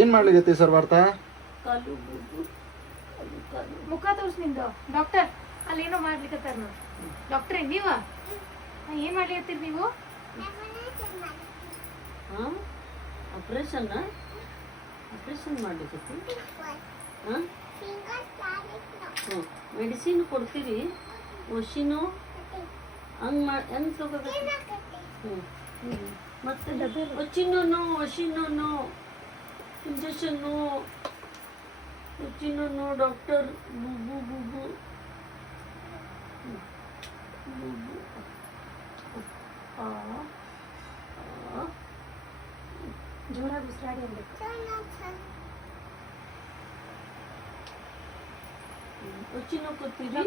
ಏನ್ ಮಾಡ್ಲಿಕ್ಕೆ ಸರ್ ವಾರ್ತಾ? ಮುಖ ತೋರ್ಸ್ ನಿಂದು ಡಾಕ್ಟರ್ ಅಲ್ಲೇನೋ ಮಾಡ್ಲಿಕ್ಕತ್ತಾರ ನೋಡಿ. ಡಾಕ್ಟ್ರೇ ನೀವ ಏನ್ ಮಾಡ್ಲಿಕತ್ತೀರಿ ನೀವು? ಆಪರೇಷನ್ ಮಾಡ್ಲಿಕ್ಕೆ ಮೆಡಿಸಿನ್ ಕೊಡ್ತೀರಿ? ಒಶಿನು ಹೆಂಗ್ ತಗೋಬೇಕು? ಮತ್ತೆ ಒಶಿನೂ ಇಂಜೆಕ್ಷನ್ನು ಒಚಿನೂ ಡಾಕ್ಟರ್ ಬುಬು ಬುಬು ಬುಬು ಜೋರಾಗಿ ಉಸಿರಾಡಿ ಅನ್ಬೇಕು. ಒಚಿನೂ ಕೊಡ್ತೀರಿ?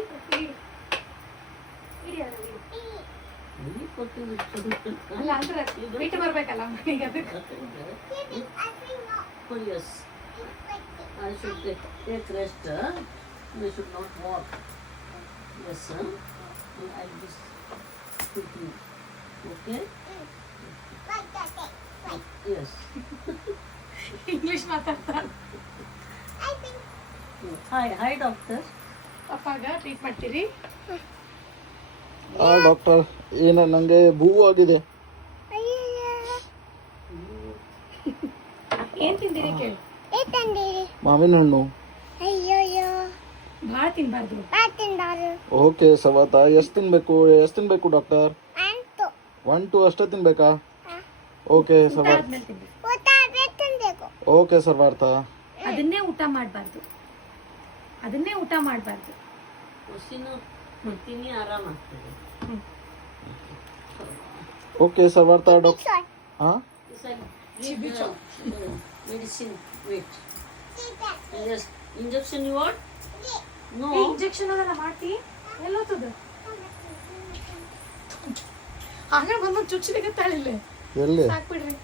ಅಲ್ಲ ಅಂದ್ರೆ ಬಿಟ್ಟು ಬರ್ಬೇಕಲ್ಲ ಮನೆಗೆ ಅದಕ್ಕೆ. Yes. I should take rest. We should not walk. Yes, sir. I'll just quickly. Okay? Yes. English ಮಾತಾಡ್ತಾರೆ. Hi, doctor. ಅಪ್ಪಾಗ ಟ್ರೀಟ್ ಮಾಡ್ತೀರಿ? ಡಾಕ್ಟರ್ ಏನ ನಂಗೆ ಭೂವು ಆಗಿದೆ. ಏನ್ ತಿಂದಿರಿ ಕೇಳಿ? ಮಾವಿನ ಹಣ್ಣು. ಭಾಳ ತಿನ್ಬಾರ್ದು. ಓಕೆ ಸವಾತ ಎಷ್ಟು ತಿನ್ಬೇಕು ಡಾಕ್ಟರ್? 1-2 ಅಷ್ಟೇ ತಿನ್ಬೇಕಾ? ಓಕೆ ಸವಾತ. ಆದ್ಮೇಲೆ ತಿನ್ಬೇಕು. ಓಕೆ ಸರ್ ವಾರ್ತಾ. ಅದನ್ನೇ ಊಟ ಮಾಡಬಾರ್ದು. ಒಸಿನೂ ಕೊಡ್ತೀನಿ, ಆರಾಮಾಗ್ತದೆ. ಓಕೆ ಸರ್ ವಾರ್ತಾ ಡಾಕ್ಟರ್. ಹಾ medicine. Wait. Yes. Injection you want? No. Injection ಅದೆಲ್ಲ ಮಾಡ್ತಿ ಎಲ್ಲೋತದ ಆಗ ಬಂದು ಚುಚ್ಚಲಿಕ್ಕೆ ತಾಳಿಲ್ಲ ಎಲ್ಲಿ? ಸಾಕ್ಬಿಡ್ರಿ.